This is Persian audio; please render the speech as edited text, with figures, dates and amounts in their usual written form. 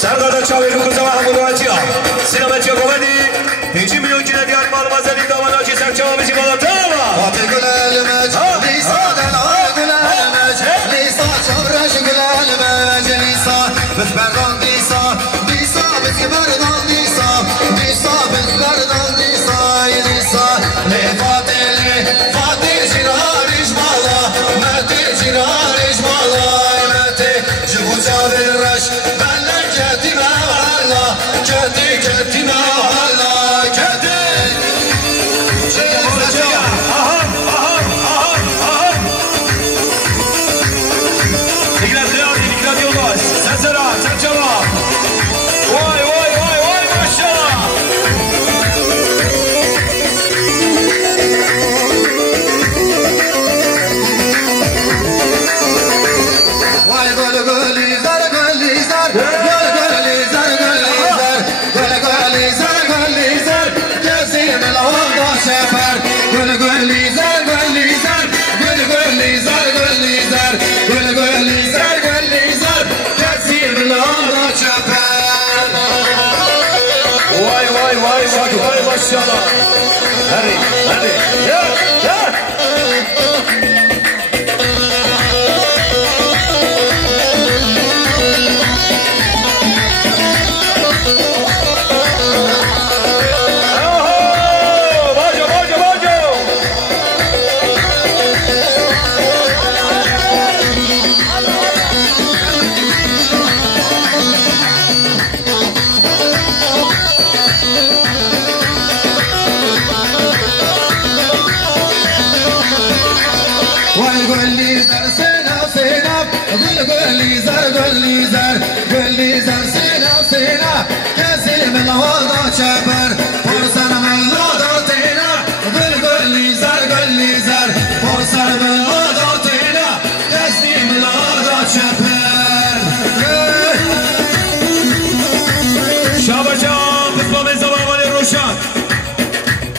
سردار چاویر بکوزه و همونوانتی ها سینامتی ها گوهدی 5 میلیون گیره دیار مال مزدی دامان آجی سرچه بیشی بالا تاوا فاتح گل المج لیسا دلال گل المج لیسا چورش گل المج لیسا بفبردان لیسا لیسا بفبردان لیسا لیسا بفبردان لیسا لیسا لی فاتح جرارش مالا مهدی جرارش مالا مهدی جبو جاویر رش بله کتی محلا کتی محلا کتی Maşallah. Hadi, hadi. Ya, ya.